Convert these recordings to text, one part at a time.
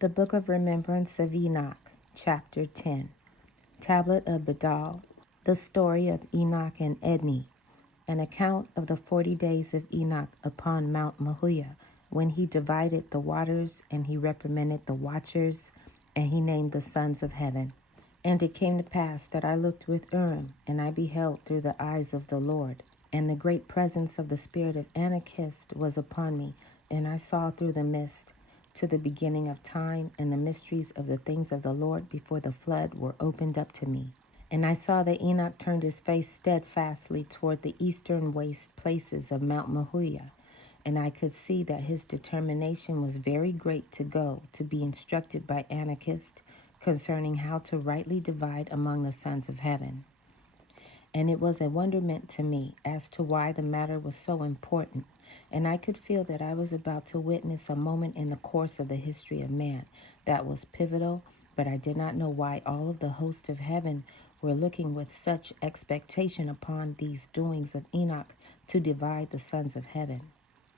The Book of Remembrance of Enoch, Chapter 10, Tablet of Badal, the story of Enoch and Edney, an account of the 40 days of Enoch upon Mount Maween, when he divided the waters, and he reprimanded the watchers, and he named the sons of heaven. And it came to pass that I looked with Urim, and I beheld through the eyes of the Lord, and the great presence of the spirit of Anokeesed was upon me, and I saw through the mist, to the beginning of time, and the mysteries of the things of the Lord before the flood were opened up to me. And I saw that Enoch turned his face steadfastly toward the eastern waste places of Mount Maween, and I could see that his determination was very great to go to be instructed by Anokeesed concerning how to rightly divide among the sons of heaven. And it was a wonderment to me as to why the matter was so important, and I could feel that I was about to witness a moment in the course of the history of man that was pivotal, but I did not know why all of the host of heaven were looking with such expectation upon these doings of Enoch to divide the sons of heaven.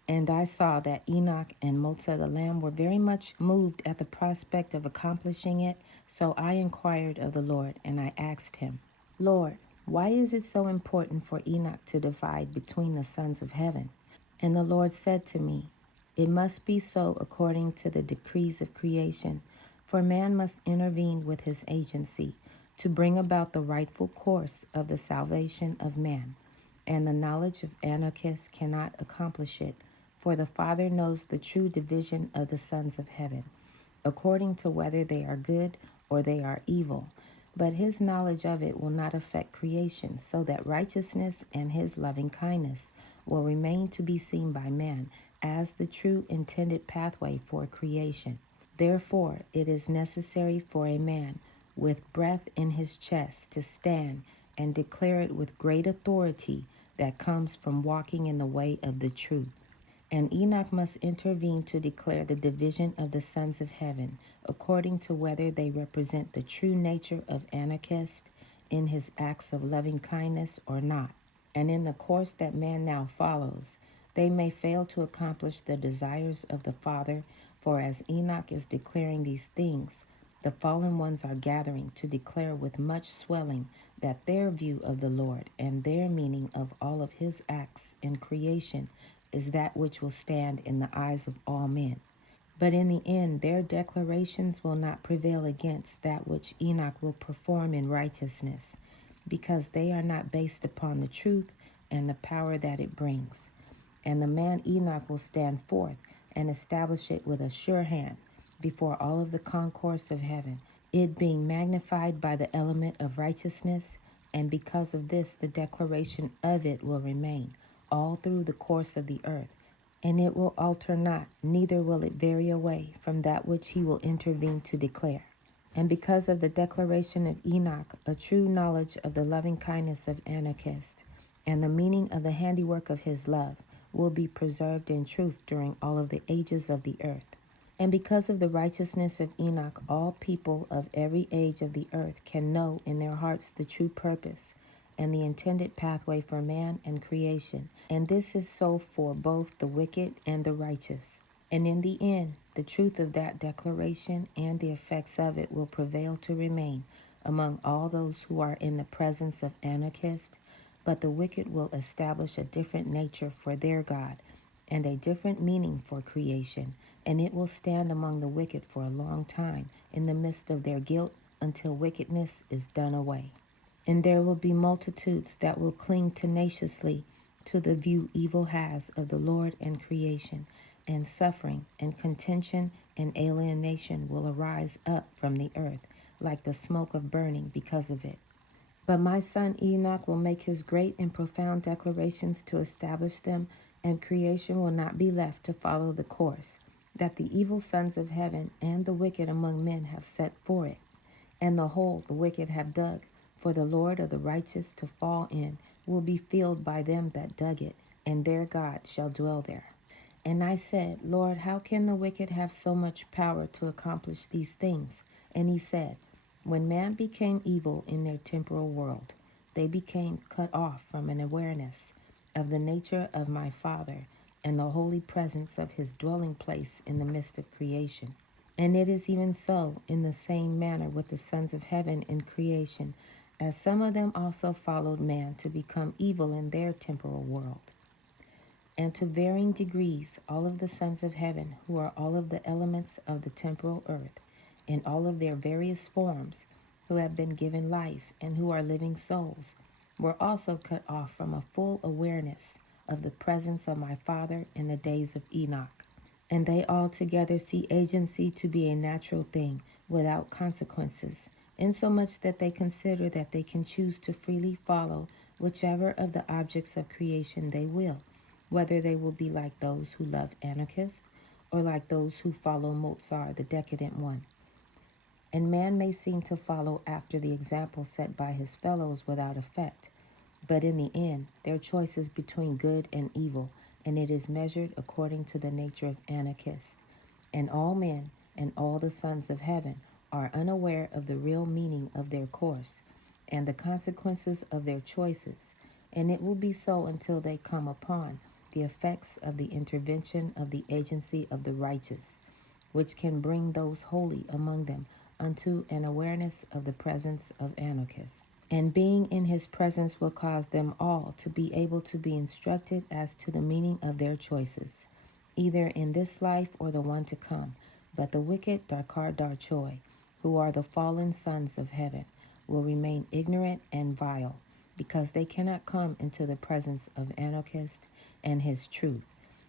And I saw that Enoch and Motsah the Lamb were very much moved at the prospect of accomplishing it, so I inquired of the Lord, and I asked him, Lord, why is it so important for Enoch to divide between the sons of heaven? And the Lord said to me, it must be so according to the decrees of creation, for man must intervene with his agency to bring about the rightful course of the salvation of man. And the knowledge of Anokeesed cannot accomplish it, for the Father knows the true division of the sons of heaven, according to whether they are good or they are evil. But his knowledge of it will not affect creation, so that righteousness and his loving kindness will remain to be seen by man as the true intended pathway for creation. Therefore, it is necessary for a man with breath in his chest to stand and declare it with great authority that comes from walking in the way of the truth. And Enoch must intervene to declare the division of the sons of heaven, according to whether they represent the true nature of Anokeesed in his acts of loving kindness or not. And in the course that man now follows, they may fail to accomplish the desires of the Father, for as Enoch is declaring these things, the fallen ones are gathering to declare with much swelling that their view of the Lord and their meaning of all of his acts in creation is that which will stand in the eyes of all men. But in the end, their declarations will not prevail against that which Enoch will perform in righteousness, because they are not based upon the truth and the power that it brings. And the man Enoch will stand forth and establish it with a sure hand before all of the concourse of heaven, it being magnified by the element of righteousness, and because of this the declaration of it will remain all through the course of the earth, and it will alter not, neither will it vary away from that which he will intervene to declare. And because of the declaration of Enoch, a true knowledge of the loving kindness of Anokeesed and the meaning of the handiwork of his love will be preserved in truth during all of the ages of the earth. And because of the righteousness of Enoch, all people of every age of the earth can know in their hearts the true purpose and the intended pathway for man and creation. And this is so for both the wicked and the righteous. And in the end, the truth of that declaration and the effects of it will prevail to remain among all those who are in the presence of Anokeesed. But the wicked will establish a different nature for their God and a different meaning for creation. And it will stand among the wicked for a long time in the midst of their guilt until wickedness is done away. And there will be multitudes that will cling tenaciously to the view evil has of the Lord and creation, and suffering and contention and alienation will arise up from the earth like the smoke of burning because of it. But my son Enoch will make his great and profound declarations to establish them, and creation will not be left to follow the course that the evil sons of heaven and the wicked among men have set for it, and the hole the wicked have dug for the Lord of the righteous to fall in will be filled by them that dug it, and their God shall dwell there. And I said, Lord, how can the wicked have so much power to accomplish these things? And he said, when man became evil in their temporal world, they became cut off from an awareness of the nature of my Father and the holy presence of his dwelling place in the midst of creation. And it is even so in the same manner with the sons of heaven in creation, as some of them also followed man to become evil in their temporal world. And to varying degrees, all of the sons of heaven, who are all of the elements of the temporal earth, in all of their various forms, who have been given life and who are living souls, were also cut off from a full awareness of the presence of my Father in the days of Enoch. And they altogether see agency to be a natural thing without consequences, insomuch that they consider that they can choose to freely follow whichever of the objects of creation they will, whether they will be like those who love Anokeesed or like those who follow Motsah, the decadent one. And man may seem to follow after the example set by his fellows without effect, but in the end, their choice is between good and evil, and it is measured according to the nature of Anokeesed. And all men and all the sons of heaven are unaware of the real meaning of their course and the consequences of their choices, and it will be so until they come upon the effects of the intervention of the agency of the righteous, which can bring those holy among them unto an awareness of the presence of Anokeesed. And being in his presence will cause them all to be able to be instructed as to the meaning of their choices, either in this life or the one to come. But the wicked Darkar Darchoi, who are the fallen sons of heaven, will remain ignorant and vile, because they cannot come into the presence of Anokeesed and his truth,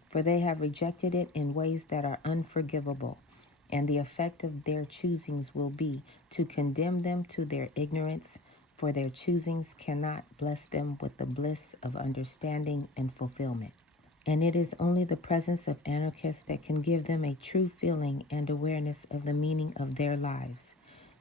for they have rejected it in ways that are unforgivable. And the effect of their choosings will be to condemn them to their ignorance, for their choosings cannot bless them with the bliss of understanding and fulfillment. And it is only the presence of Anokeesed that can give them a true feeling and awareness of the meaning of their lives.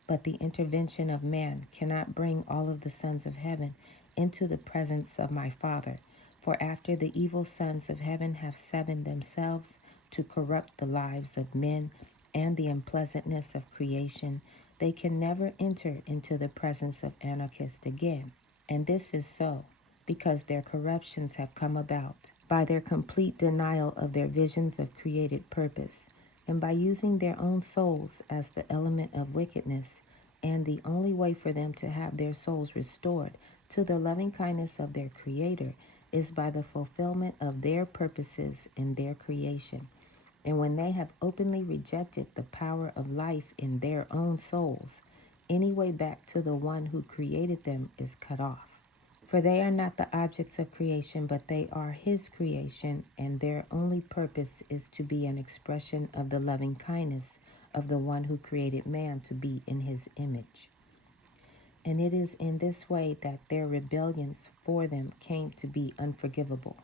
But the intervention of man cannot bring all of the sons of heaven into the presence of my Father, for after the evil sons of heaven have seven themselves to corrupt the lives of men and the unpleasantness of creation, they can never enter into the presence of Anokeesed again. And this is so because their corruptions have come about by their complete denial of their visions of created purpose, and by using their own souls as the element of wickedness. And the only way for them to have their souls restored to the loving kindness of their Creator is by the fulfillment of their purposes in their creation. And when they have openly rejected the power of life in their own souls, any way back to the one who created them is cut off. For they are not the objects of creation, but they are his creation, and their only purpose is to be an expression of the loving kindness of the one who created man to be in his image. And it is in this way that their rebellions for them came to be unforgivable.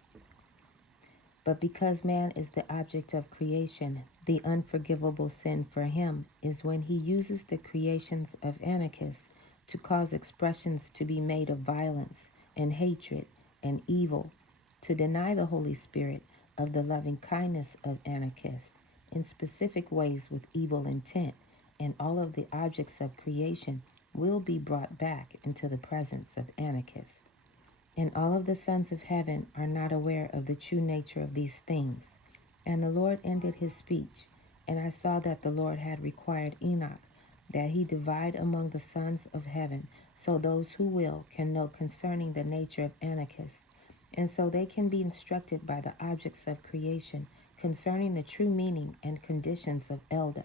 But because man is the object of creation, the unforgivable sin for him is when he uses the creations of Anokeesed to cause expressions to be made of violence and hatred and evil, to deny the Holy Spirit of the loving kindness of Anokeesed in specific ways with evil intent, and all of the objects of creation will be brought back into the presence of Anokeesed. And all of the sons of heaven are not aware of the true nature of these things. And the Lord ended his speech, and I saw that the Lord had required Enoch that he divide among the sons of heaven, so those who will can know concerning the nature of Anokeesed, and so they can be instructed by the objects of creation concerning the true meaning and conditions of Elda,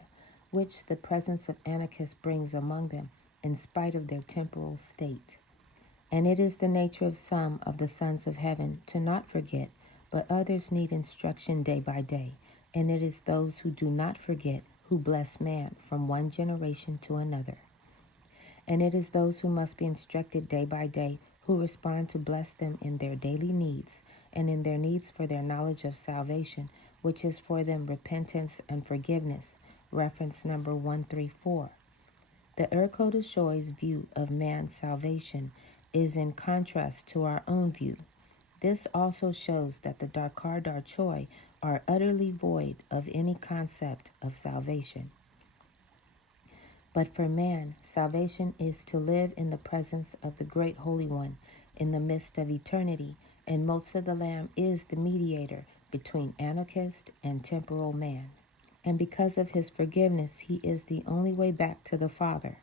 which the presence of Anokeesed brings among them in spite of their temporal state. And it is the nature of some of the sons of heaven to not forget, but others need instruction day by day. And it is those who do not forget who bless man from one generation to another. And it is those who must be instructed day by day who respond to bless them in their daily needs and in their needs for their knowledge of salvation, which is for them repentance and forgiveness. Reference number 134. The Urkoda Shoi's view of man's salvation is in contrast to our own view. This also shows that the Darkar Darchoi are utterly void of any concept of salvation. But for man, salvation is to live in the presence of the Great Holy One in the midst of eternity, and Motsah the Lamb is the mediator between Anokeesed and temporal man. And because of his forgiveness, he is the only way back to the Father.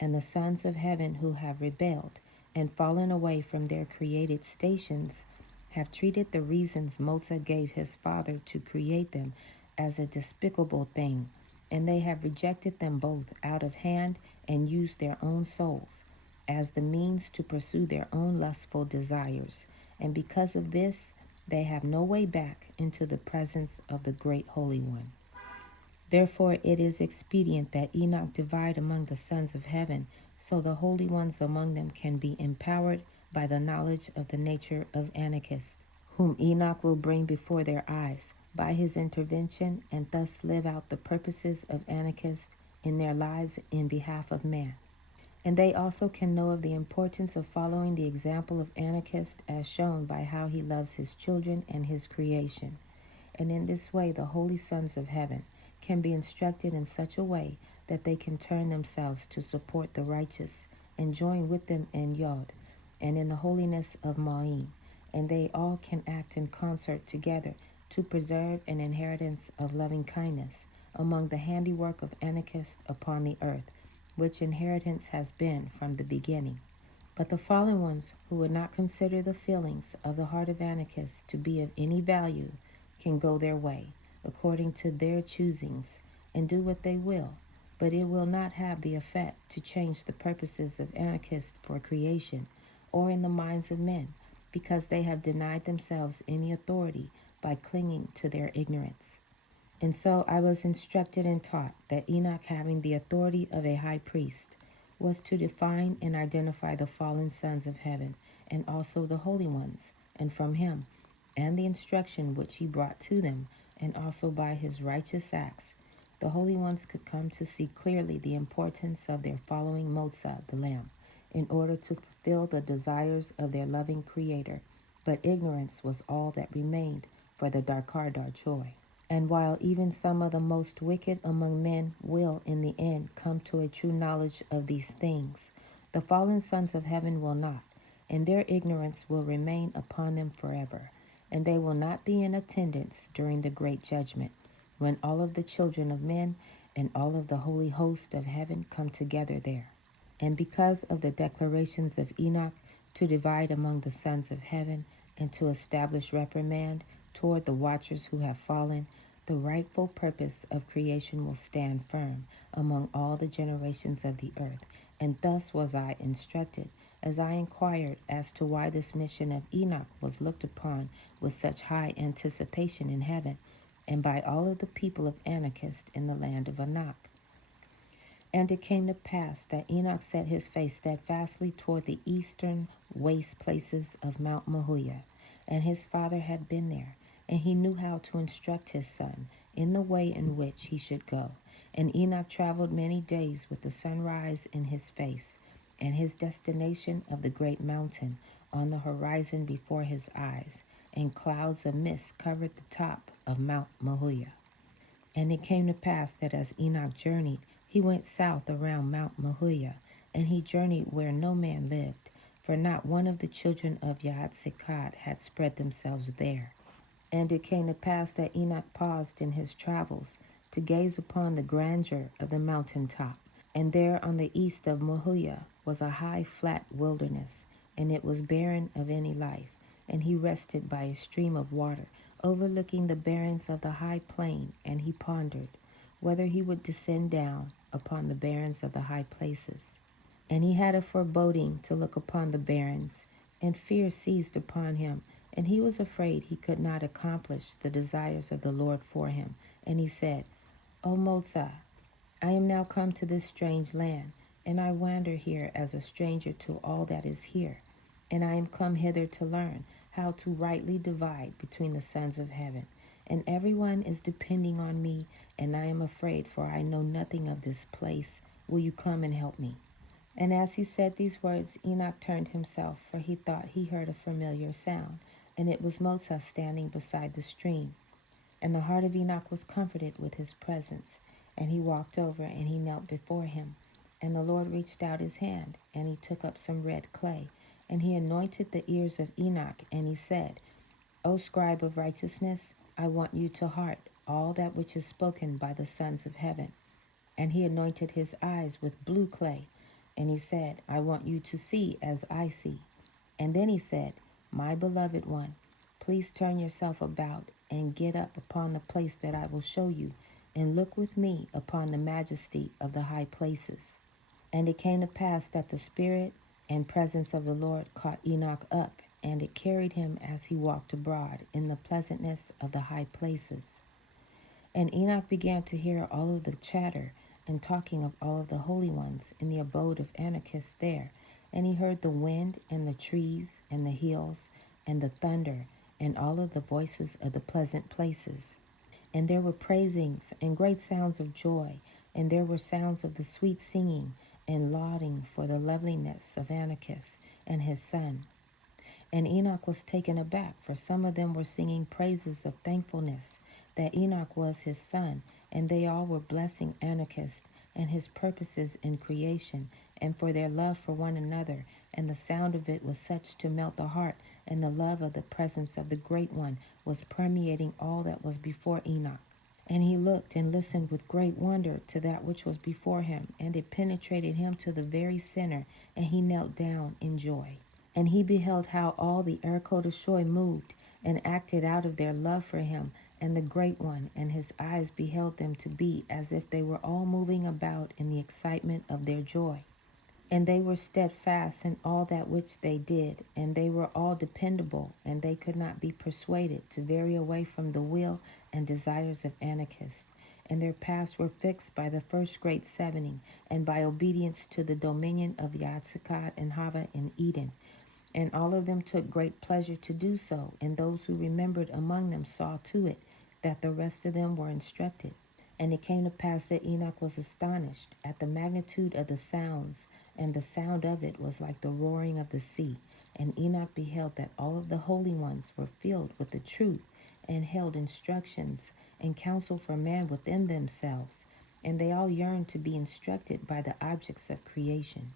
And the sons of heaven who have rebelled and fallen away from their created stations have treated the reasons Motsah gave his Father to create them as a despicable thing, and they have rejected them both out of hand and used their own souls as the means to pursue their own lustful desires. And because of this, they have no way back into the presence of the Great Holy One. Therefore it is expedient that Enoch divide among the sons of heaven, so the holy ones among them can be empowered by the knowledge of the nature of Anokeesed, whom Enoch will bring before their eyes by his intervention, and thus live out the purposes of Anokeesed in their lives in behalf of man. And they also can know of the importance of following the example of Anokeesed as shown by how he loves his children and his creation. And in this way the holy sons of heaven can be instructed in such a way that they can turn themselves to support the righteous and join with them in Yod and in the holiness of Maween, and they all can act in concert together to preserve an inheritance of loving kindness among the handiwork of Anokeesed upon the earth, which inheritance has been from the beginning. But the fallen ones who would not consider the feelings of the heart of Anokeesed to be of any value can go their way, according to their choosings, and do what they will, but it will not have the effect to change the purposes of Anokeesed for creation, or in the minds of men, because they have denied themselves any authority by clinging to their ignorance. And so I was instructed and taught that Enoch, having the authority of a high priest, was to define and identify the fallen sons of heaven, and also the holy ones, and from him, and the instruction which he brought to them, and also by his righteous acts, the holy ones could come to see clearly the importance of their following Motsah, the Lamb, in order to fulfill the desires of their loving Creator. But ignorance was all that remained for the Darkar joy. And while even some of the most wicked among men will in the end come to a true knowledge of these things, the fallen sons of heaven will not, and their ignorance will remain upon them forever. And they will not be in attendance during the great judgment, when all of the children of men and all of the holy host of heaven come together there. And because of the declarations of Enoch to divide among the sons of heaven and to establish reprimand toward the watchers who have fallen, the rightful purpose of creation will stand firm among all the generations of the earth. And thus was I instructed, as I inquired as to why this mission of Enoch was looked upon with such high anticipation in heaven, and by all of the people of Anokeesed in the land of Enoch. And it came to pass that Enoch set his face steadfastly toward the eastern waste places of Mount Maween, and his father had been there, and he knew how to instruct his son in the way in which he should go. And Enoch traveled many days with the sunrise in his face, and his destination of the great mountain on the horizon before his eyes, and clouds of mist covered the top of Mount Maween. And it came to pass that as Enoch journeyed, he went south around Mount Maween, and he journeyed where no man lived, for not one of the children of Yaatsekawd had spread themselves there. And it came to pass that Enoch paused in his travels to gaze upon the grandeur of the mountain top. And there on the east of Maween was a high flat wilderness, and it was barren of any life. And he rested by a stream of water, overlooking the barrens of the high plain, and he pondered whether he would descend down upon the barrens of the high places. And he had a foreboding to look upon the barrens, and fear seized upon him, and he was afraid he could not accomplish the desires of the Lord for him. And he said, O Motsah, I am now come to this strange land, and I wander here as a stranger to all that is here. And I am come hither to learn how to rightly divide between the sons of heaven. And everyone is depending on me, and I am afraid, for I know nothing of this place. Will you come and help me? And as he said these words, Enoch turned himself, for he thought he heard a familiar sound, and it was Motsah standing beside the stream. And the heart of Enoch was comforted with his presence, and he walked over, and he knelt before him. And the Lord reached out his hand, and he took up some red clay, and he anointed the ears of Enoch, and he said, O scribe of righteousness, I want you to heart all that which is spoken by the sons of heaven. And he anointed his eyes with blue clay. And he said, I want you to see as I see. And then he said, My beloved one, please turn yourself about and get up upon the place that I will show you, and look with me upon the majesty of the high places. And it came to pass that the spirit and presence of the Lord caught Enoch up, and it carried him as he walked abroad in the pleasantness of the high places. And Enoch began to hear all of the chatter and talking of all of the holy ones in the abode of Anokeesed there. And he heard the wind and the trees and the hills and the thunder and all of the voices of the pleasant places. And there were praisings and great sounds of joy, and there were sounds of the sweet singing and lauding for the loveliness of Anokeesed and his son. And Enoch was taken aback, for some of them were singing praises of thankfulness that Enoch was his son, and they all were blessing Anokeesed and his purposes in creation, and for their love for one another. And the sound of it was such to melt the heart, and the love of the presence of the Great One was permeating all that was before Enoch. And he looked and listened with great wonder to that which was before him, and it penetrated him to the very center, and he knelt down in joy. And he beheld how all the Yaatsekawad moved and acted out of their love for him and the Great One, and his eyes beheld them to be as if they were all moving about in the excitement of their joy. And they were steadfast in all that which they did, and they were all dependable, and they could not be persuaded to vary away from the will and desires of Anokeesed. And their paths were fixed by the first great sevening, and by obedience to the dominion of Yaatsekawad and Chavah in Eden. And all of them took great pleasure to do so, and those who remembered among them saw to it that the rest of them were instructed. And it came to pass that Enoch was astonished at the magnitude of the sounds, and the sound of it was like the roaring of the sea. And Enoch beheld that all of the holy ones were filled with the truth, and held instructions and counsel for man within themselves, and they all yearned to be instructed by the objects of creation.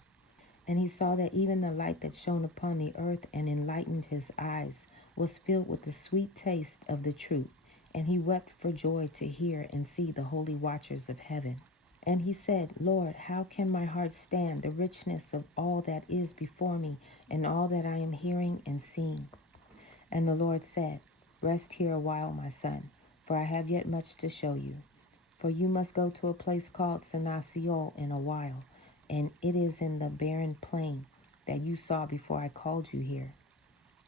And he saw that even the light that shone upon the earth and enlightened his eyes was filled with the sweet taste of the truth. And he wept for joy to hear and see the holy watchers of heaven. And he said, Lord, how can my heart stand the richness of all that is before me and all that I am hearing and seeing? And the Lord said, Rest here a while, my son, for I have yet much to show you. For you must go to a place called Senasiol in a while, and it is in the barren plain that you saw before I called you here.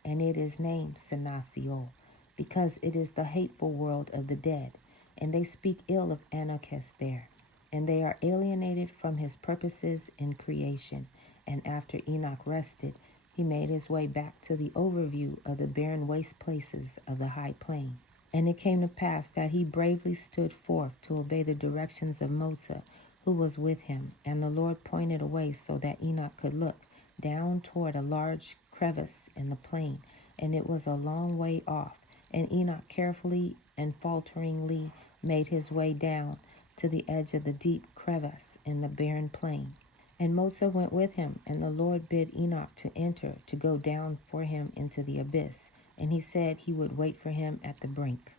And it is named Senasiol, because it is the hateful world of the dead, and they speak ill of Anokeesed there, and they are alienated from his purposes in creation. And after Enoch rested, he made his way back to the overview of the barren waste places of the high plain. And it came to pass that he bravely stood forth to obey the directions of Motsah, who was with him, and the Lord pointed a way so that Enoch could look down toward a large crevice in the plain, and it was a long way off. And Enoch carefully and falteringly made his way down to the edge of the deep crevice in the barren plain. And Motsah went with him, and the Lord bid Enoch to enter, to go down for him into the abyss. And he said he would wait for him at the brink.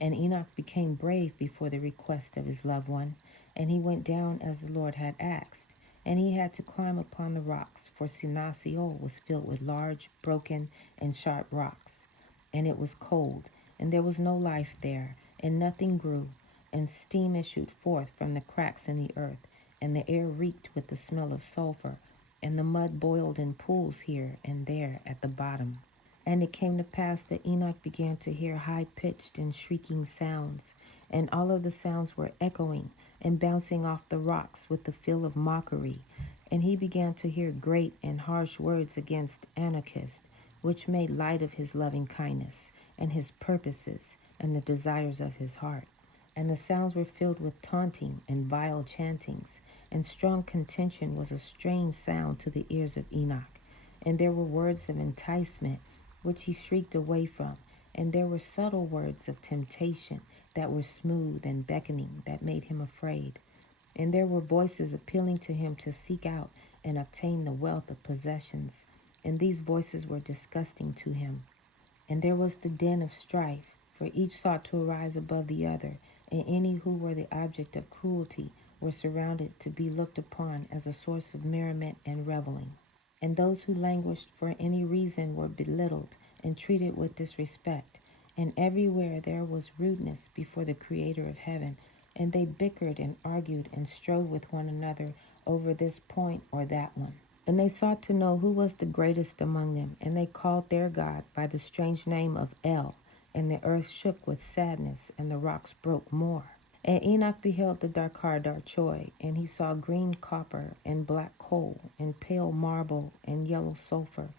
And Enoch became brave before the request of his loved one, and he went down as the Lord had asked. And he had to climb upon the rocks, for Senasiol was filled with large, broken, and sharp rocks. And it was cold, and there was no life there, and nothing grew, and steam issued forth from the cracks in the earth, and the air reeked with the smell of sulfur, and the mud boiled in pools here and there at the bottom. And it came to pass that Enoch began to hear high-pitched and shrieking sounds, and all of the sounds were echoing and bouncing off the rocks with the feel of mockery. And he began to hear great and harsh words against Anokeesed, which made light of his loving kindness and his purposes and the desires of his heart. And the sounds were filled with taunting and vile chantings, and strong contention was a strange sound to the ears of Enoch. And there were words of enticement, which he shrieked away from, and there were subtle words of temptation that were smooth and beckoning that made him afraid. And there were voices appealing to him to seek out and obtain the wealth of possessions, and these voices were disgusting to him. And there was the din of strife, for each sought to arise above the other, and any who were the object of cruelty were surrounded to be looked upon as a source of merriment and reveling. And those who languished for any reason were belittled and treated with disrespect. And everywhere there was rudeness before the Creator of heaven, and they bickered and argued and strove with one another over this point or that one. And they sought to know who was the greatest among them, and they called their God by the strange name of El, and the earth shook with sadness, and the rocks broke more. And Enoch beheld the Darkar Darchoi, and he saw green copper, and black coal, and pale marble, and yellow sulfur,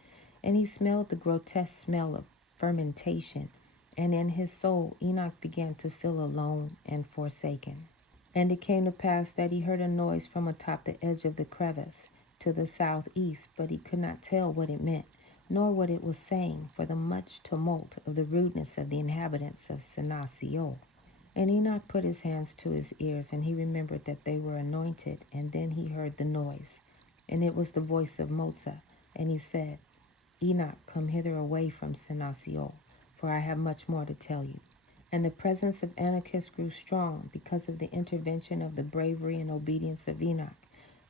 and he smelled the grotesque smell of fermentation, and in his soul Enoch began to feel alone and forsaken. And it came to pass that he heard a noise from atop the edge of the crevice to the southeast, but he could not tell what it meant, nor what it was saying, for the much tumult of the rudeness of the inhabitants of Senasio. And Enoch put his hands to his ears, and he remembered that they were anointed, and then he heard the noise. And it was the voice of Motsah, and he said, Enoch, come hither away from Senasio, for I have much more to tell you. And the presence of Anokeesed grew strong because of the intervention of the bravery and obedience of Enoch.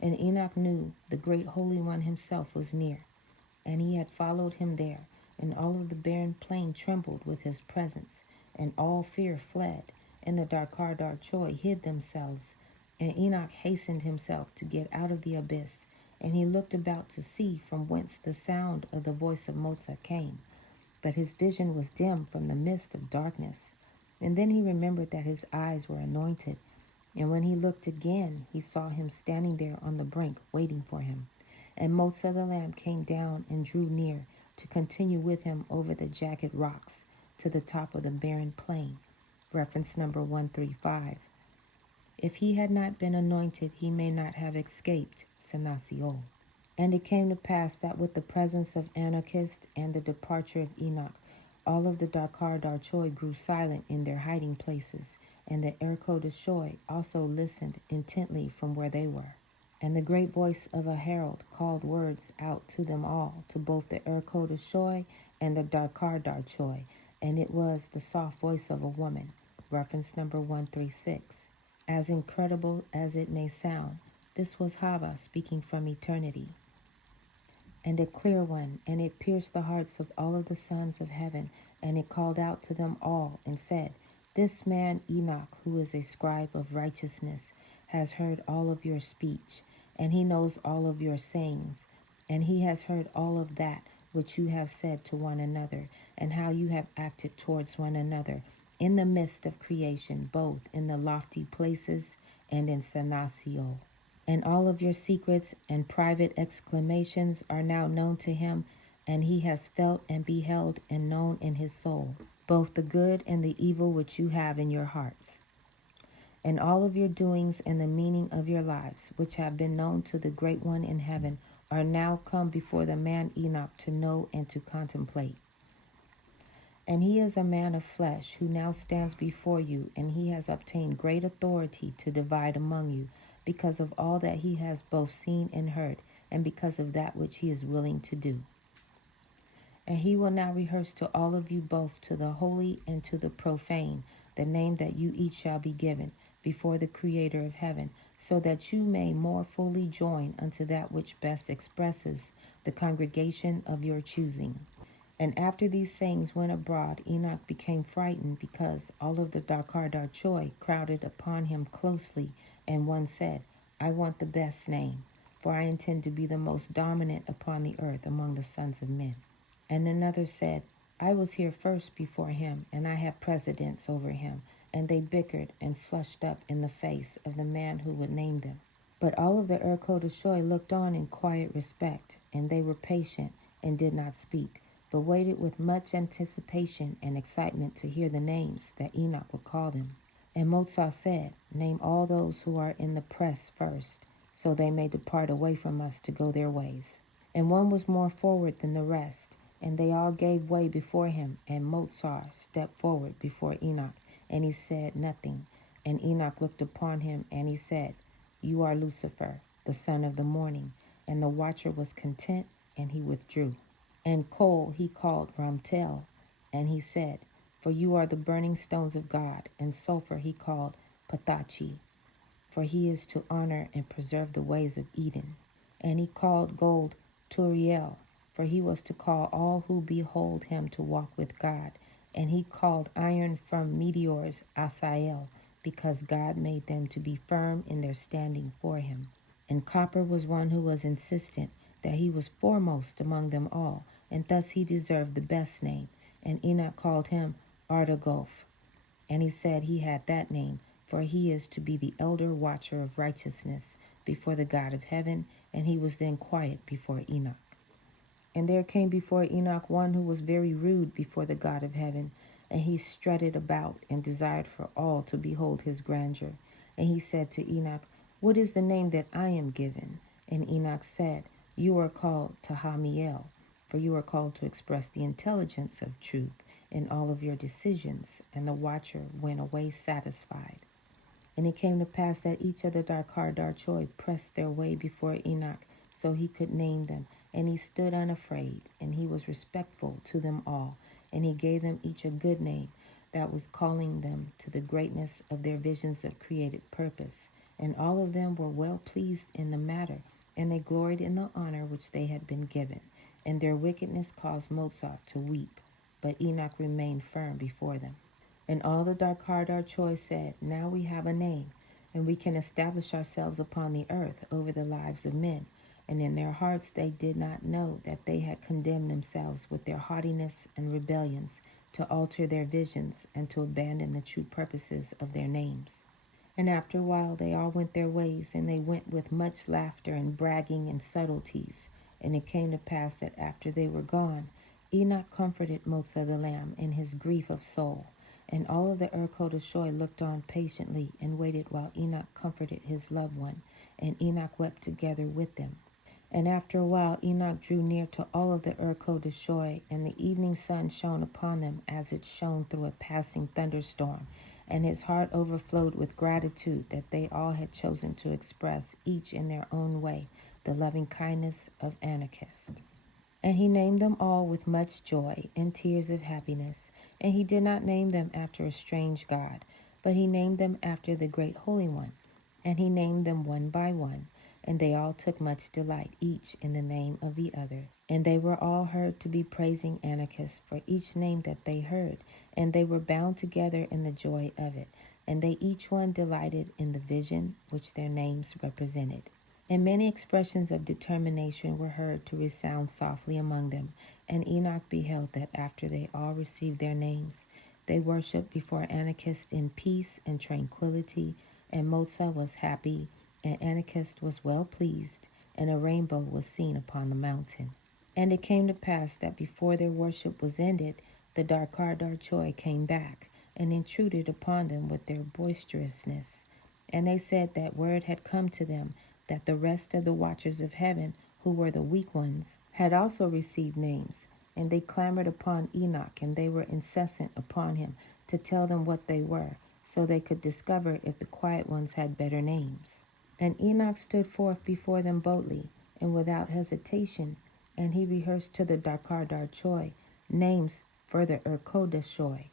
And Enoch knew the great Holy One himself was near, and he had followed him there, and all of the barren plain trembled with his presence, and all fear fled, and the Darkar Darchoi hid themselves. And Enoch hastened himself to get out of the abyss, and he looked about to see from whence the sound of the voice of Motsah came. But his vision was dim from the mist of darkness. And then he remembered that his eyes were anointed. And when he looked again, he saw him standing there on the brink, waiting for him. And Motsah the Lamb came down and drew near to continue with him over the jagged rocks to the top of the barren plain. Reference number 135. If he had not been anointed, he may not have escaped Senasio. And it came to pass that with the presence of Anokeesed and the departure of Enoch, all of the Darkar Darchoi grew silent in their hiding places, and the Erkodashoi also listened intently from where they were. And the great voice of a herald called words out to them all, to both the Erkodashoi and the Darkar Darchoi, and it was the soft voice of a woman. Reference number 136. As incredible as it may sound, this was Chavah speaking from eternity. And a clear one, and it pierced the hearts of all of the sons of heaven, and it called out to them all and said, This man Enoch, who is a scribe of righteousness, has heard all of your speech, and he knows all of your sayings, and he has heard all of that which you have said to one another, and how you have acted towards one another in the midst of creation, both in the lofty places and in Senasio. And all of your secrets and private exclamations are now known to him, and he has felt and beheld and known in his soul, both the good and the evil which you have in your hearts. And all of your doings and the meaning of your lives, which have been known to the Great One in heaven, are now come before the man Enoch to know and to contemplate. And he is a man of flesh who now stands before you, and he has obtained great authority to divide among you, because of all that he has both seen and heard, and because of that which he is willing to do. And he will now rehearse to all of you both, to the holy and to the profane, the name that you each shall be given before the Creator of heaven, so that you may more fully join unto that which best expresses the congregation of your choosing. And after these sayings went abroad, Enoch became frightened, because all of the Darkar Darchoi crowded upon him closely, and one said, I want the best name, for I intend to be the most dominant upon the earth among the sons of men. And another said, I was here first before him, and I have precedence over him. And they bickered and flushed up in the face of the man who would name them. But all of the Erkodashoi looked on in quiet respect, and they were patient and did not speak, but waited with much anticipation and excitement to hear the names that Enoch would call them. And Motsah said, Name all those who are in the press first, so they may depart away from us to go their ways. And one was more forward than the rest, and they all gave way before him. And Motsah stepped forward before Enoch, and he said nothing. And Enoch looked upon him, and he said, You are Lucifer, the son of the morning. And the watcher was content, and he withdrew. And Cole he called Ramtel, and he said, For you are the burning stones of God, and sulfur he called Pathachi, for he is to honor and preserve the ways of Eden. And he called gold Turiel, for he was to call all who behold him to walk with God. And he called iron from meteors Asael, because God made them to be firm in their standing for him. And copper was one who was insistent that he was foremost among them all, and thus he deserved the best name. And Enoch called him Artagolf, and he said he had that name, for he is to be the elder watcher of righteousness before the God of heaven, and he was then quiet before Enoch. And there came before Enoch one who was very rude before the God of heaven, and he strutted about and desired for all to behold his grandeur. And he said to Enoch, What is the name that I am given? And Enoch said, You are called Tahamiel, for you are called to express the intelligence of truth in all of your decisions. And the watcher went away satisfied. And it came to pass that each of the Darkar Darchoi pressed their way before Enoch, so he could name them. And he stood unafraid, and he was respectful to them all. And he gave them each a good name, that was calling them to the greatness of their visions of created purpose. And all of them were well pleased in the matter, and they gloried in the honor which they had been given. And their wickedness caused Motsah to weep, but Enoch remained firm before them. And all the Darkar Darchoi said, Now we have a name, and we can establish ourselves upon the earth over the lives of men. And in their hearts they did not know that they had condemned themselves with their haughtiness and rebellions to alter their visions and to abandon the true purposes of their names. And after a while they all went their ways, and they went with much laughter and bragging and subtleties. And it came to pass that after they were gone, Enoch comforted Motsah the Lamb in his grief of soul. And all of the Urkodashoi looked on patiently and waited while Enoch comforted his loved one, and Enoch wept together with them. And after a while Enoch drew near to all of the Urkodashoi, and the evening sun shone upon them as it shone through a passing thunderstorm. And his heart overflowed with gratitude that they all had chosen to express, each in their own way, the loving kindness of Anokeesed. And he named them all with much joy and tears of happiness. And he did not name them after a strange god, but he named them after the great Holy One. And he named them one by one. And they all took much delight, each in the name of the other. And they were all heard to be praising Anokeesed for each name that they heard. And they were bound together in the joy of it. And they each one delighted in the vision which their names represented. And many expressions of determination were heard to resound softly among them. And Enoch beheld that after they all received their names, they worshipped before Anokeesed in peace and tranquility. And Motsah was happy, and Anokeesed was well pleased, and a rainbow was seen upon the mountain. And it came to pass that before their worship was ended, the Darkar Darchoi came back, and intruded upon them with their boisterousness. And they said that word had come to them, that the rest of the watchers of heaven, who were the weak ones, had also received names. And they clamored upon Enoch, and they were incessant upon him to tell them what they were, so they could discover if the quiet ones had better names. And Enoch stood forth before them boldly and without hesitation, and he rehearsed to the Darkar Darchoi names for the Urkodashoi,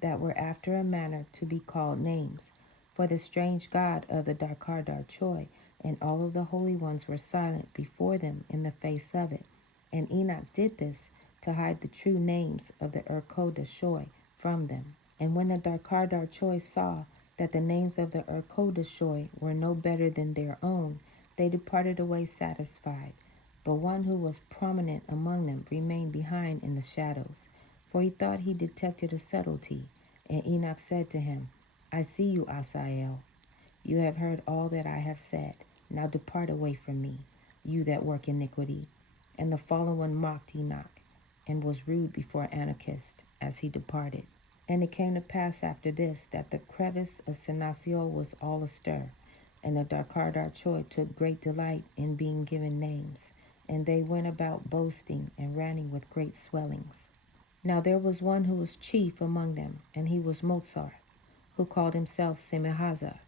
that were after a manner to be called names, for the strange god of the Darkar Darchoi. And all of the holy ones were silent before them in the face of it. And Enoch did this to hide the true names of the Urkodashoi from them. And when the Darkar Darchoi saw that the names of the Urkodashoi were no better than their own, they departed away satisfied. But one who was prominent among them remained behind in the shadows, for he thought he detected a subtlety. And Enoch said to him, I see you, Asael. You have heard all that I have said. Now depart away from me, you that work iniquity. And the fallen one mocked Enoch, and was rude before Anokeesed as he departed. And it came to pass after this that the crevice of Senasio was all astir, and the Darkar Darchoi took great delight in being given names, and they went about boasting and ranting with great swellings. Now there was one who was chief among them, and he was Motsah, who called himself Semihazah.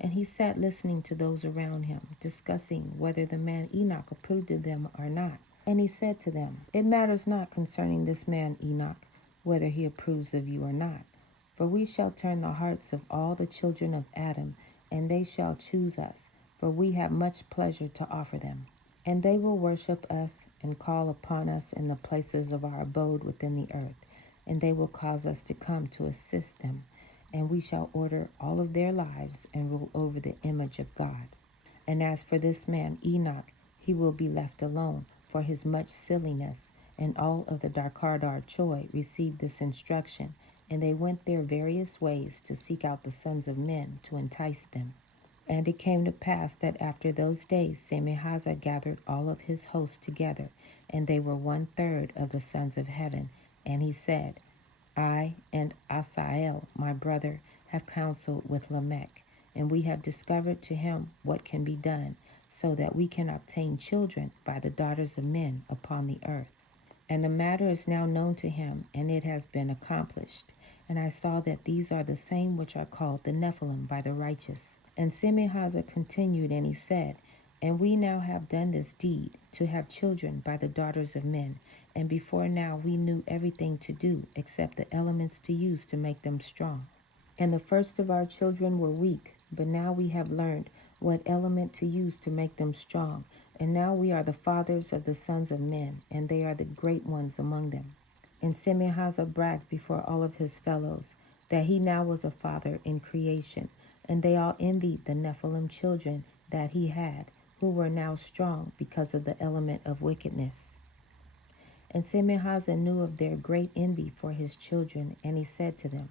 And he sat listening to those around him, discussing whether the man Enoch approved of them or not. And he said to them, It matters not concerning this man Enoch, whether he approves of you or not. For we shall turn the hearts of all the children of Adam, and they shall choose us, for we have much pleasure to offer them. And they will worship us and call upon us in the places of our abode within the earth, and they will cause us to come to assist them, and we shall order all of their lives and rule over the image of God. And as for this man Enoch, he will be left alone for his much silliness, and all of the Darkardar Choi received this instruction, and they went their various ways to seek out the sons of men to entice them. And it came to pass that after those days Semihazah gathered all of his hosts together, and they were 1/3 of the sons of heaven. And he said, I and Asael, my brother, have counseled with Lamech, and we have discovered to him what can be done, so that we can obtain children by the daughters of men upon the earth. And the matter is now known to him, and it has been accomplished. And I saw that these are the same which are called the Nephilim by the righteous. And Semihazah continued, and he said, And we now have done this deed, to have children by the daughters of men. And before now we knew everything to do, except the elements to use to make them strong. And the first of our children were weak, but now we have learned what element to use to make them strong. And now we are the fathers of the sons of men, and they are the great ones among them. And Semihazah bragged before all of his fellows that he now was a father in creation, and they all envied the Nephilim children that he had, who were now strong because of the element of wickedness. And Semihazah knew of their great envy for his children, and he said to them,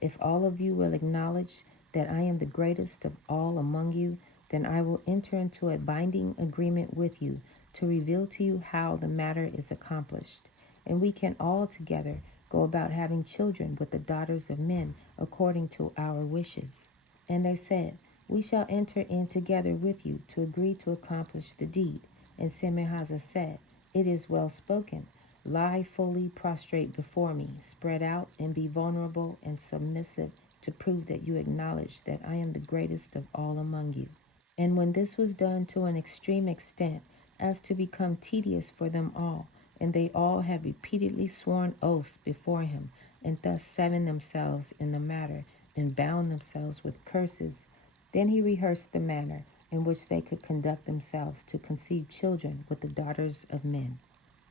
If all of you will acknowledge that I am the greatest of all among you, then I will enter into a binding agreement with you to reveal to you how the matter is accomplished. And we can all together go about having children with the daughters of men according to our wishes. And they said, We shall enter in together with you to agree to accomplish the deed. And Semihazah said, It is well spoken. Lie fully prostrate before me, spread out and be vulnerable and submissive to prove that you acknowledge that I am the greatest of all among you. And when this was done to an extreme extent, as to become tedious for them all, and they all had repeatedly sworn oaths before him, and thus seven themselves in the matter, and bound themselves with curses, then he rehearsed the manner in which they could conduct themselves to conceive children with the daughters of men.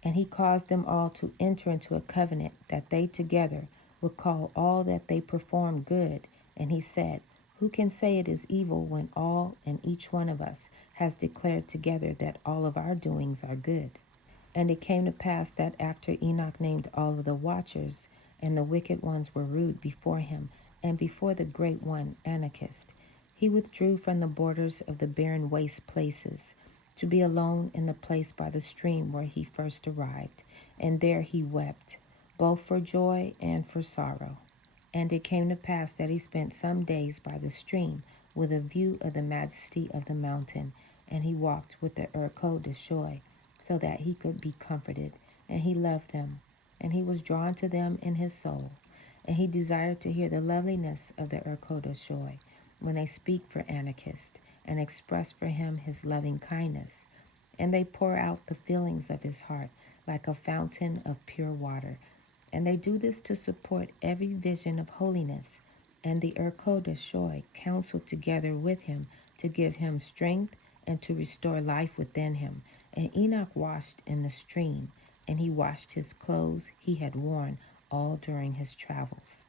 And he caused them all to enter into a covenant that they together would call all that they performed good. And he said, Who can say it is evil when all and each one of us has declared together that all of our doings are good? And it came to pass that after Enoch named all of the watchers, and the wicked ones were rude before him, and before the great one, Anokeesed, he withdrew from the borders of the barren waste places, to be alone in the place by the stream where he first arrived. And there he wept, both for joy and for sorrow. And it came to pass that he spent some days by the stream, with a view of the majesty of the mountain. And he walked with the Yaatsekawad, so that he could be comforted. And he loved them, and he was drawn to them in his soul. And he desired to hear the loveliness of the Yaatsekawad when they speak for Anokeesed, and express for him his loving kindness. And they pour out the feelings of his heart like a fountain of pure water. And they do this to support every vision of holiness. And the Yaatsekawad counseled together with him to give him strength and to restore life within him. And Enoch washed in the stream, and he washed his clothes he had worn all during his travels.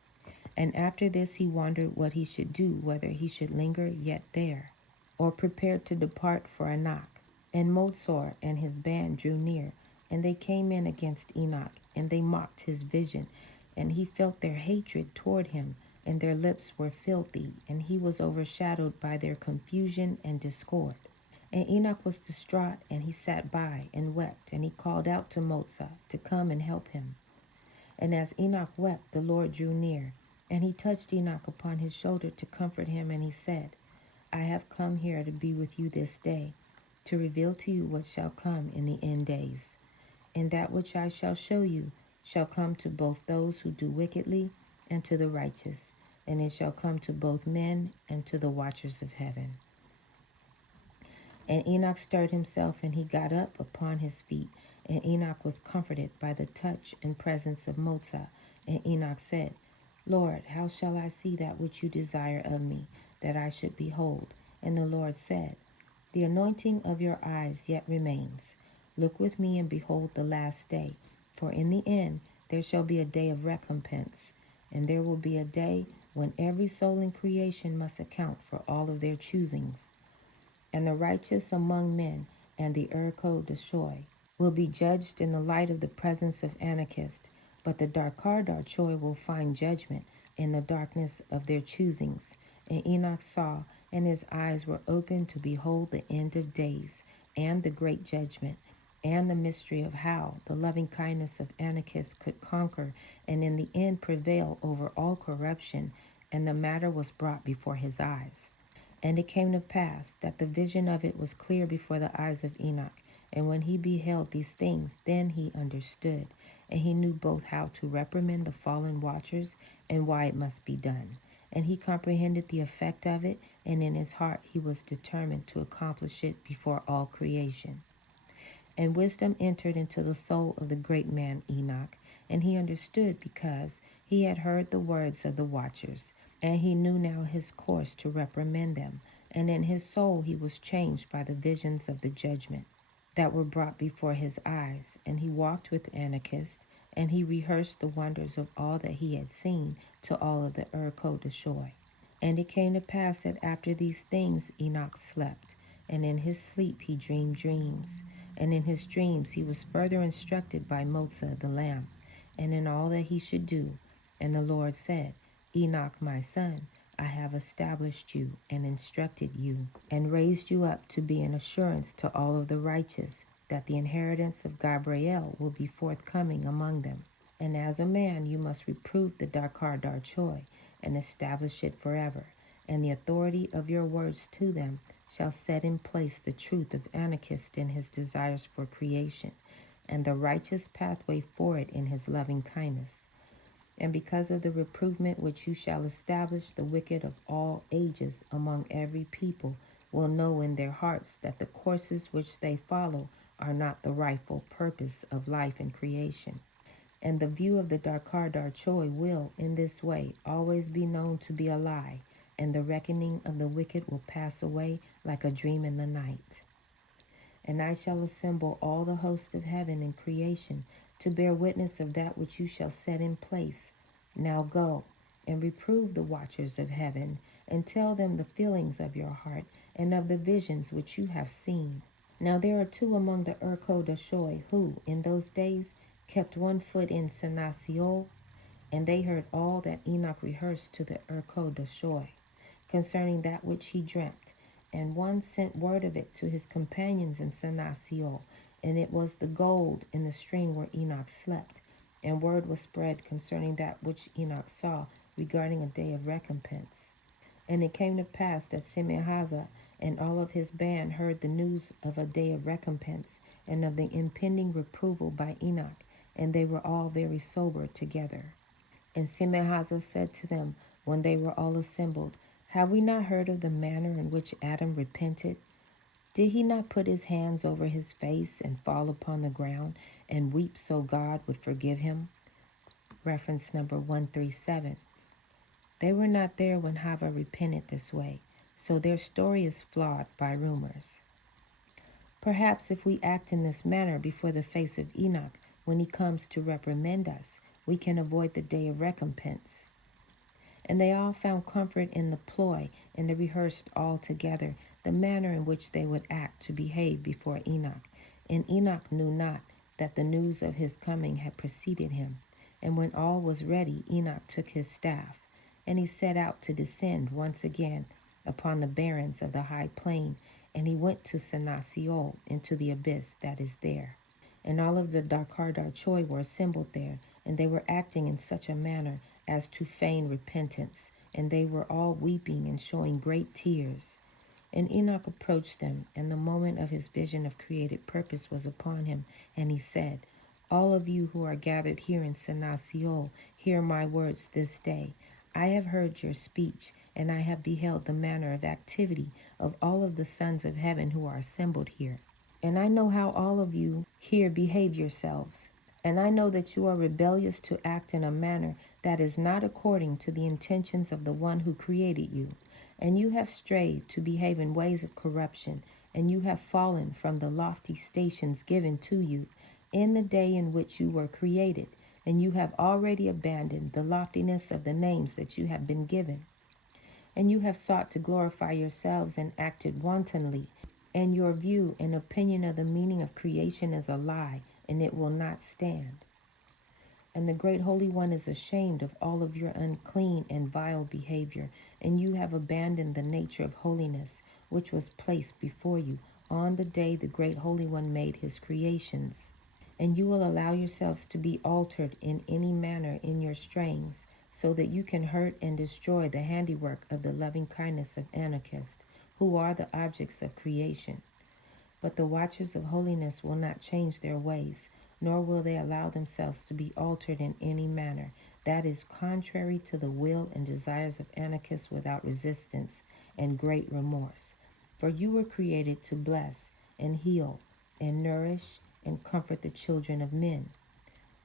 And after this he wondered what he should do, whether he should linger yet there, or prepared to depart for Enoch. And Motsah and his band drew near, and they came in against Enoch, and they mocked his vision, and he felt their hatred toward him, and their lips were filthy, and he was overshadowed by their confusion and discord. And Enoch was distraught, and he sat by and wept, and he called out to Motsah to come and help him. And as Enoch wept, the Lord drew near, and he touched Enoch upon his shoulder to comfort him, and he said, I have come here to be with you this day, to reveal to you what shall come in the end days. And that which I shall show you shall come to both those who do wickedly and to the righteous, and it shall come to both men and to the watchers of heaven. And Enoch stirred himself, and he got up upon his feet, and Enoch was comforted by the touch and presence of Motsah, And Enoch said, Lord, how shall I see that which you desire of me, that I should behold? And the Lord said, The anointing of your eyes yet remains. Look with me and behold the last day. For in the end there shall be a day of recompense, and there will be a day when every soul in creation must account for all of their choosings. And the righteous among men and the Yaatsekawad will be judged in the light of the presence of Anokeesed, but the Yaatsekawad will find judgment in the darkness of their choosings. And Enoch saw, and his eyes were opened to behold the end of days, and the great judgment, and the mystery of how the loving kindness of Anokeesed could conquer, and in the end prevail over all corruption, and the matter was brought before his eyes. And it came to pass that the vision of it was clear before the eyes of Enoch. And when he beheld these things, then he understood, and he knew both how to reprimand the fallen watchers and why it must be done. And he comprehended the effect of it, and in his heart he was determined to accomplish it before all creation. And wisdom entered into the soul of the great man Enoch, and he understood because he had heard the words of the watchers, and he knew now his course to reprimand them. And in his soul he was changed by the visions of the judgment that were brought before his eyes. And he walked with Anokeesed, and he rehearsed the wonders of all that he had seen to all of the Yaatsekawad. And it came to pass that after these things Enoch slept, and in his sleep he dreamed dreams. And in his dreams he was further instructed by Motsah the Lamb, and in all that he should do. And the Lord said, Enoch, my son, I have established you and instructed you, and raised you up to be an assurance to all of the righteous, that the inheritance of Gabriel will be forthcoming among them. And as a man you must reprove the Yaatsekawad and establish it forever. And the authority of your words to them shall set in place the truth of Anokeesed in his desires for creation, and the righteous pathway for it in his loving kindness. And because of the reprovement which you shall establish, the wicked of all ages among every people will know in their hearts that the courses which they follow are not the rightful purpose of life and creation. And the view of the Yaatsekawad will, in this way, always be known to be a lie, and the reckoning of the wicked will pass away like a dream in the night. And I shall assemble all the host of heaven and creation to bear witness of that which you shall set in place. Now go and reprove the watchers of heaven, and tell them the feelings of your heart and of the visions which you have seen. Now there are two among the Yaatsekawad who, in those days, kept 1 foot in Senasiol, and they heard all that Enoch rehearsed to the Yaatsekawad concerning that which he dreamt. And one sent word of it to his companions in Senasiol, and it was the gold in the stream where Enoch slept. And word was spread concerning that which Enoch saw regarding a day of recompense. And it came to pass that Semihazah and all of his band heard the news of a day of recompense and of the impending reproval by Enoch, and they were all very sober together. And Semihazah said to them, when they were all assembled, Have we not heard of the manner in which Adam repented? Did he not put his hands over his face and fall upon the ground and weep so God would forgive him? Reference number 137. They were not there when Chavah repented this way, so their story is flawed by rumors. Perhaps if we act in this manner before the face of Enoch when he comes to reprimand us, we can avoid the day of recompense. And they all found comfort in the ploy, and they rehearsed all together the manner in which they would act to behave before Enoch. And Enoch knew not that the news of his coming had preceded him. And when all was ready, Enoch took his staff, and he set out to descend once again upon the barrens of the high plain, and he went to Senasiol, into the abyss that is there. And all of the Yaatsekawad were assembled there, and they were acting in such a manner as to feign repentance, and they were all weeping and showing great tears. And Enoch approached them, and the moment of his vision of created purpose was upon him, and he said, All of you who are gathered here in Senasiol, hear my words this day. I have heard your speech, and I have beheld the manner of activity of all of the sons of heaven who are assembled here. And I know how all of you here behave yourselves. And I know that you are rebellious to act in a manner that is not according to the intentions of the one who created you. And you have strayed to behave in ways of corruption, and you have fallen from the lofty stations given to you in the day in which you were created, and you have already abandoned the loftiness of the names that you have been given. And you have sought to glorify yourselves and acted wantonly, and your view and opinion of the meaning of creation is a lie, and it will not stand. And the great Holy One is ashamed of all of your unclean and vile behavior, and you have abandoned the nature of holiness, which was placed before you on the day the great Holy One made his creations. And you will allow yourselves to be altered in any manner in your strayings, so that you can hurt and destroy the handiwork of the loving kindness of Anokeesed, who are the objects of creation. But the watchers of holiness will not change their ways, nor will they allow themselves to be altered in any manner that is contrary to the will and desires of Anokeesed without resistance and great remorse. For you were created to bless and heal and nourish and comfort the children of men.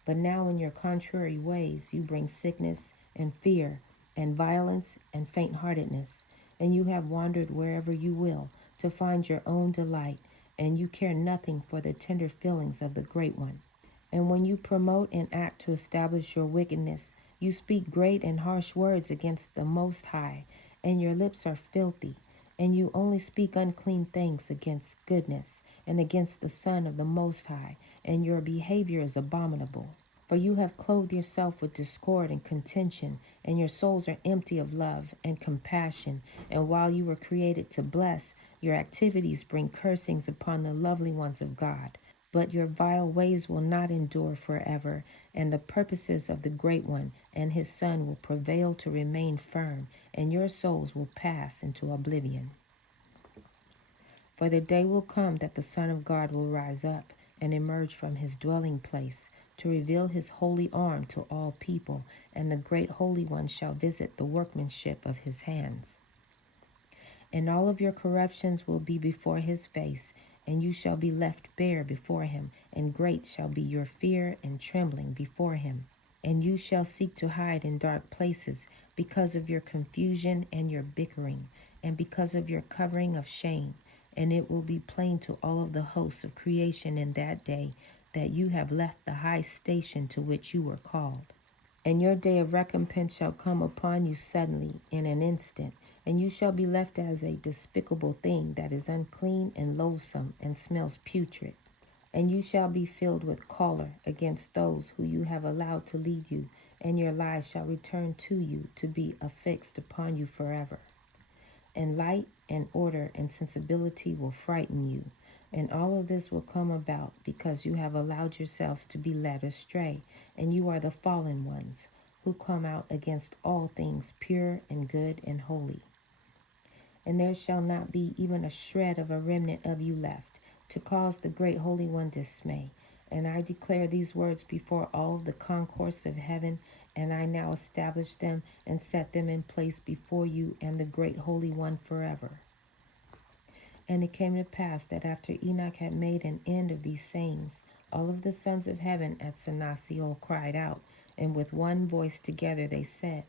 But now in your contrary ways you bring sickness and fear and violence and faint-heartedness, and you have wandered wherever you will to find your own delight, and you care nothing for the tender feelings of the Great One. And when you promote and act to establish your wickedness, you speak great and harsh words against the Most High, and your lips are filthy, and you only speak unclean things against goodness and against the Son of the Most High, and your behavior is abominable. For you have clothed yourself with discord and contention, and your souls are empty of love and compassion. And while you were created to bless, your activities bring cursings upon the lovely ones of God. But your vile ways will not endure forever, and the purposes of the Great One and his Son will prevail to remain firm, and your souls will pass into oblivion. For the day will come that the Son of God will rise up and emerge from his dwelling place to reveal his holy arm to all people, and the great Holy One shall visit the workmanship of his hands. And all of your corruptions will be before his face, and you shall be left bare before him, and great shall be your fear and trembling before him. And you shall seek to hide in dark places because of your confusion and your bickering, and because of your covering of shame. And it will be plain to all of the hosts of creation in that day that you have left the high station to which you were called. And your day of recompense shall come upon you suddenly, in an instant, and you shall be left as a despicable thing that is unclean and loathsome and smells putrid. And you shall be filled with choler against those who you have allowed to lead you, and your lies shall return to you to be affixed upon you forever. And light and order and sensibility will frighten you. And all of this will come about because you have allowed yourselves to be led astray, and you are the fallen ones who come out against all things pure and good and holy. And there shall not be even a shred of a remnant of you left to cause the great Holy One dismay. And I declare these words before all of the concourse of heaven, and I now establish them and set them in place before you and the great Holy One forever. And it came to pass that after Enoch had made an end of these sayings, all of the sons of heaven at Senasiol cried out, and with one voice together they said,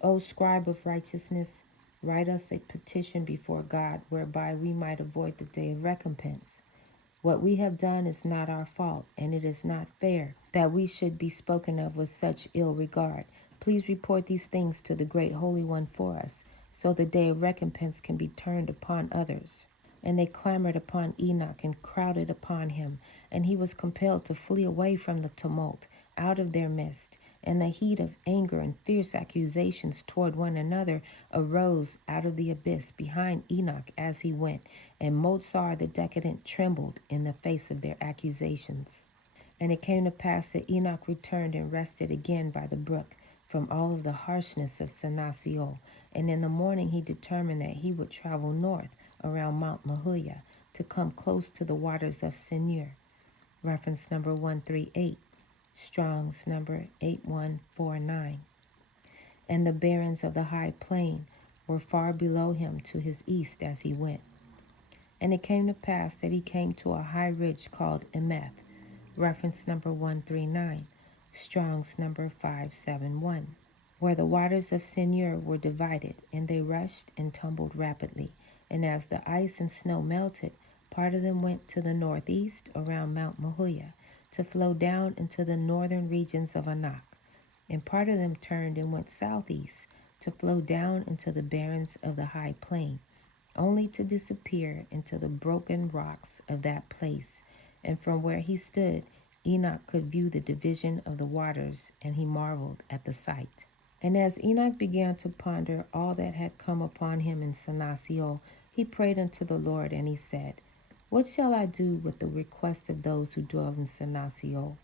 O scribe of righteousness, write us a petition before God, whereby we might avoid the day of recompense. What we have done is not our fault, and it is not fair that we should be spoken of with such ill regard. Please report these things to the great Holy One for us, so the day of recompense can be turned upon others. And they clamored upon Enoch and crowded upon him, and he was compelled to flee away from the tumult out of their midst. And the heat of anger and fierce accusations toward one another arose out of the abyss behind Enoch as he went, and Motsah the decadent trembled in the face of their accusations. And it came to pass that Enoch returned and rested again by the brook from all of the harshness of Senasiol. And in the morning he determined that he would travel north around Mount Mahuya to come close to the waters of Senir. Reference number 138. Strong's number 8149. And the barrens of the high plain were far below him to his east as he went. And it came to pass that he came to a high ridge called Emeth, reference number 139, Strong's number 571. Where the waters of Senur were divided, and they rushed and tumbled rapidly, and as the ice and snow melted, part of them went to the northeast around Mount Mahuya to flow down into the northern regions of Anak, and part of them turned and went southeast to flow down into the barrens of the high plain, only to disappear into the broken rocks of that place. And from where he stood, Enoch could view the division of the waters, and he marveled at the sight. And as Enoch began to ponder all that had come upon him in Senasio, he prayed unto the Lord, and he said, What shall I do with the request of those who dwell in Senasio?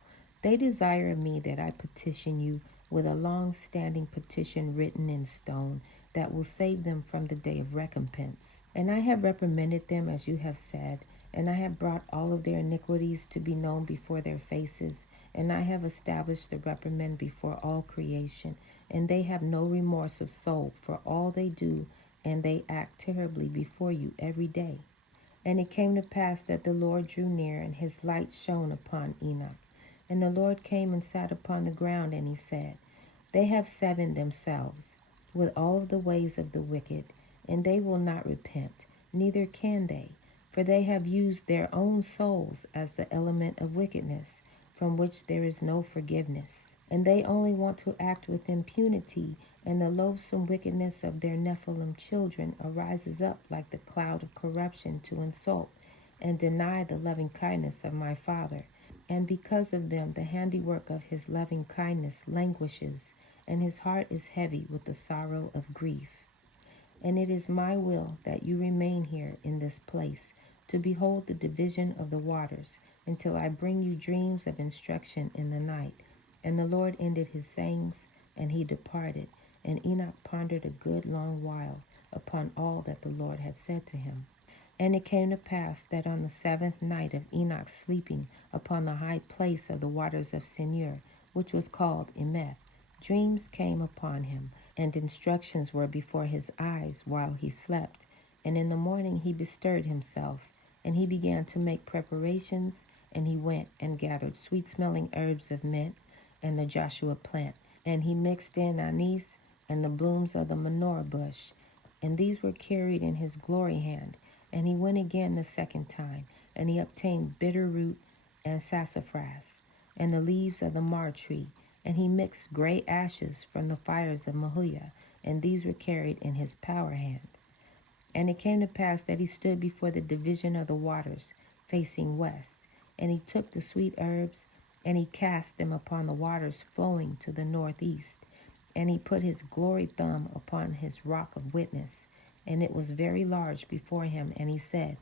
They desire of me that I petition you with a long-standing petition written in stone that will save them from the day of recompense. And I have reprimanded them as you have said, and I have brought all of their iniquities to be known before their faces, and I have established the reprimand before all creation, and they have no remorse of soul for all they do, and they act terribly before you every day. And it came to pass that the Lord drew near, and his light shone upon Enoch. And the Lord came and sat upon the ground, and he said, They have seven themselves with all of the ways of the wicked, and they will not repent, neither can they, for they have used their own souls as the element of wickedness, from which there is no forgiveness. And they only want to act with impunity, and the loathsome wickedness of their Nephilim children arises up like the cloud of corruption to insult and deny the loving kindness of my Father. And because of them the handiwork of his loving kindness languishes, and his heart is heavy with the sorrow of grief. And it is my will that you remain here in this place, to behold the division of the waters, until I bring you dreams of instruction in the night. And the Lord ended his sayings, and he departed. And Enoch pondered a good long while upon all that the Lord had said to him. And it came to pass that on the 7th night of Enoch sleeping upon the high place of the waters of Senur, which was called Emeth, dreams came upon him, and instructions were before his eyes while he slept. And in the morning he bestirred himself, and he began to make preparations, and he went and gathered sweet-smelling herbs of mint and the Joshua plant, and he mixed in anise and the blooms of the menorah bush, and these were carried in his glory hand. And he went again the second time, and he obtained bitter root and sassafras, and the leaves of the mar tree, and he mixed gray ashes from the fires of Mahuya, and these were carried in his power hand. And it came to pass that he stood before the division of the waters, facing west, and he took the sweet herbs, and he cast them upon the waters flowing to the northeast, and he put his glory thumb upon his rock of witness, and it was very large before him, and he said,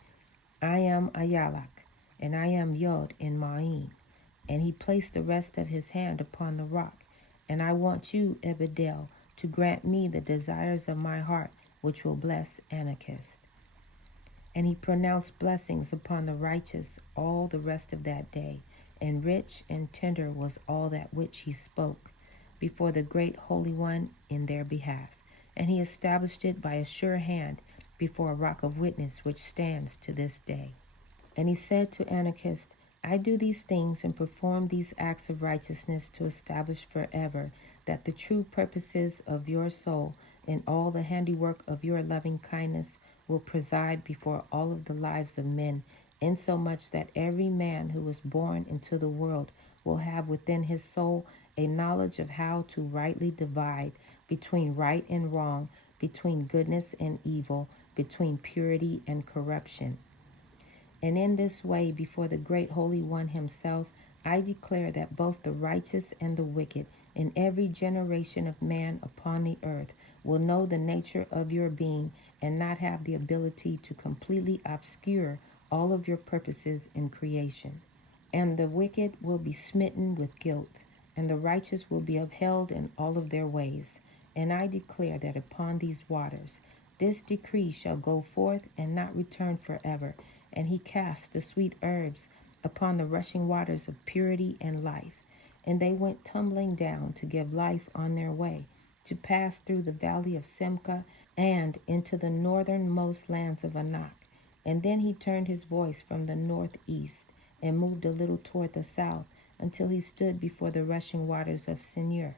I am Ayalak, and I am Yod in Maween. And he placed the rest of his hand upon the rock, and I want you, Ebedel, to grant me the desires of my heart, which will bless Anokeesed. And he pronounced blessings upon the righteous all the rest of that day, and rich and tender was all that which he spoke before the great Holy One in their behalf. And he established it by a sure hand before a rock of witness which stands to this day. And he said to Anokeesed, I do these things and perform these acts of righteousness to establish forever that the true purposes of your soul and all the handiwork of your loving kindness will preside before all of the lives of men, insomuch that every man who is born into the world will have within his soul a knowledge of how to rightly divide between right and wrong, between goodness and evil, between purity and corruption. And in this way, before the great Holy One himself, I declare that both the righteous and the wicked in every generation of man upon the earth will know the nature of your being and not have the ability to completely obscure all of your purposes in creation. And the wicked will be smitten with guilt, and the righteous will be upheld in all of their ways. And I declare that upon these waters this decree shall go forth and not return forever. And he cast the sweet herbs upon the rushing waters of purity and life. And they went tumbling down to give life on their way, to pass through the valley of Simca and into the northernmost lands of Anak. And then he turned his voice from the northeast, and moved a little toward the south until he stood before the rushing waters of Senir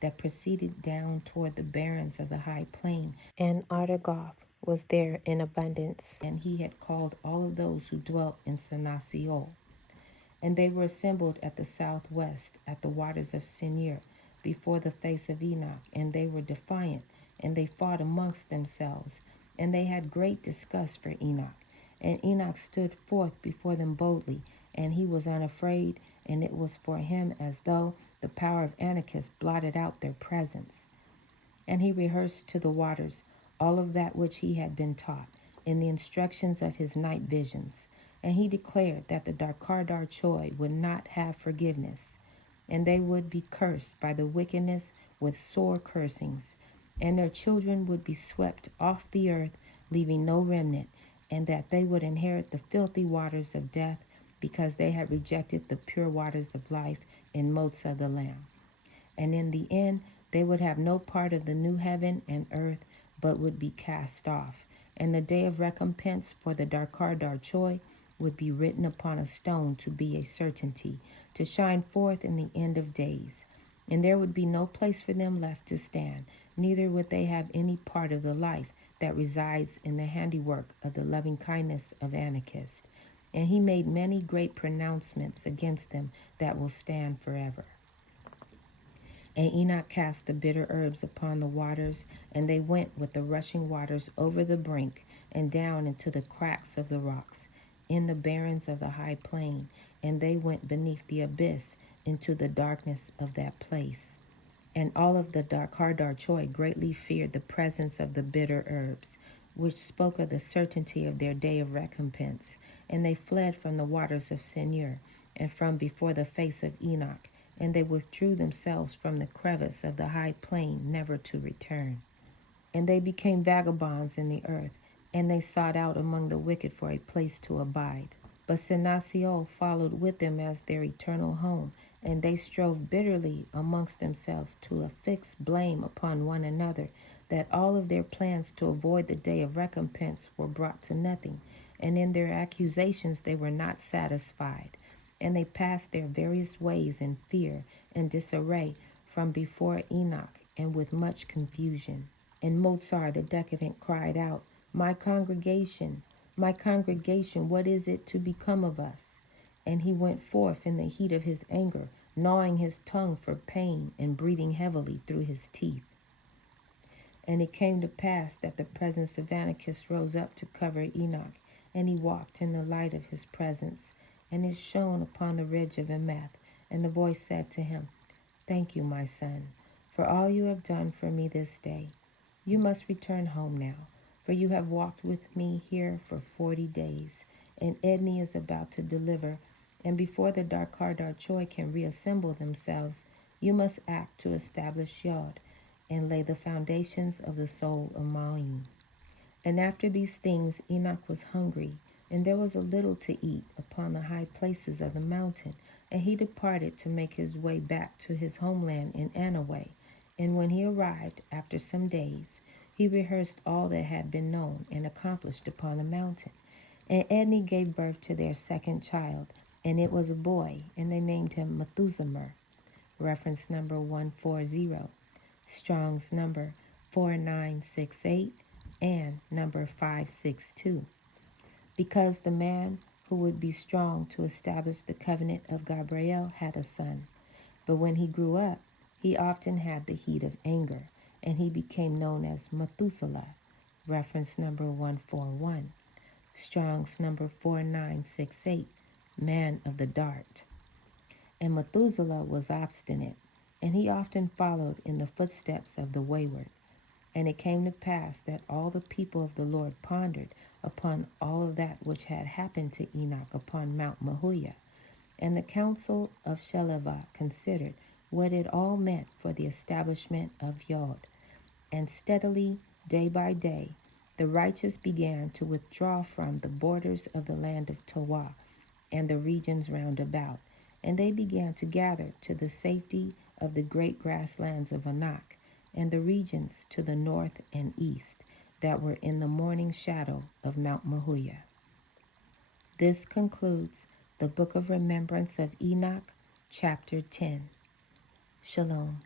that proceeded down toward the barrens of the high plain. And Artagoth was there in abundance, and he had called all of those who dwelt in Senasiol. And they were assembled at the southwest, at the waters of Senir, before the face of Enoch, and they were defiant, and they fought amongst themselves, and they had great disgust for Enoch. And Enoch stood forth before them boldly, and he was unafraid, and it was for him as though the power of Anokeesed blotted out their presence. And he rehearsed to the waters all of that which he had been taught, in the instructions of his night visions. And he declared that the Darkardar Choi would not have forgiveness, and they would be cursed by the wickedness with sore cursings, and their children would be swept off the earth, leaving no remnant, and that they would inherit the filthy waters of death, because they had rejected the pure waters of life in Motsah the Lamb. And in the end, they would have no part of the new heaven and earth, but would be cast off. And the day of recompense for the Darkardar Choi would be written upon a stone to be a certainty, to shine forth in the end of days. And there would be no place for them left to stand, neither would they have any part of the life that resides in the handiwork of the loving kindness of Anokeesed. And he made many great pronouncements against them that will stand forever. And Enoch cast the bitter herbs upon the waters, and they went with the rushing waters over the brink and down into the cracks of the rocks, in the barrens of the high plain, and they went beneath the abyss into the darkness of that place. And all of the Darkardar Choi greatly feared the presence of the bitter herbs, which spoke of the certainty of their day of recompense. And they fled from the waters of Senir, and from before the face of Enoch, and they withdrew themselves from the crevice of the high plain, never to return. And they became vagabonds in the earth, and they sought out among the wicked for a place to abide. But Senasiol followed with them as their eternal home, and they strove bitterly amongst themselves to affix blame upon one another, that all of their plans to avoid the day of recompense were brought to nothing, and in their accusations they were not satisfied. And they passed their various ways in fear and disarray from before Enoch, and with much confusion. And Motsah the decadent cried out, my congregation, what is it to become of us? And he went forth in the heat of his anger, gnawing his tongue for pain and breathing heavily through his teeth. And it came to pass that the presence of Anokeesed rose up to cover Enoch, and he walked in the light of his presence, and it shone upon the ridge of Emeth. And the voice said to him, thank you, my son, for all you have done for me this day. You must return home now, for you have walked with me here for 40 days, and Essene is about to deliver, and before the Darkardar Choi can reassemble themselves, you must act to establish Yod, and lay the foundations of the soul of Maween. And after these things Enoch was hungry, and there was a little to eat upon the high places of the mountain, and he departed to make his way back to his homeland in Anaway. And when he arrived, after some days, he rehearsed all that had been known and accomplished upon the mountain. And Essene gave birth to their second child, and it was a boy, and they named him Methuselah. Reference number 140, Strong's number 4968, and number 562. Because the man who would be strong to establish the covenant of Gabriel had a son. But when he grew up, he often had the heat of anger, and he became known as Methuselah. Reference number 141. Strong's number 4968, man of the dart. And Methuselah was obstinate, and he often followed in the footsteps of the wayward. And it came to pass that all the people of the Lord pondered upon all of that which had happened to Enoch upon Mount Maween. And the council of Shelevah considered what it all meant for the establishment of Yod. And steadily, day by day, the righteous began to withdraw from the borders of the land of Tawah and the regions round about, and they began to gather to the safety of the great grasslands of Enoch, and the regions to the north and east that were in the morning shadow of Mount Maween. This concludes The Book of Remembrance of Enoch, Chapter 10. Shalom.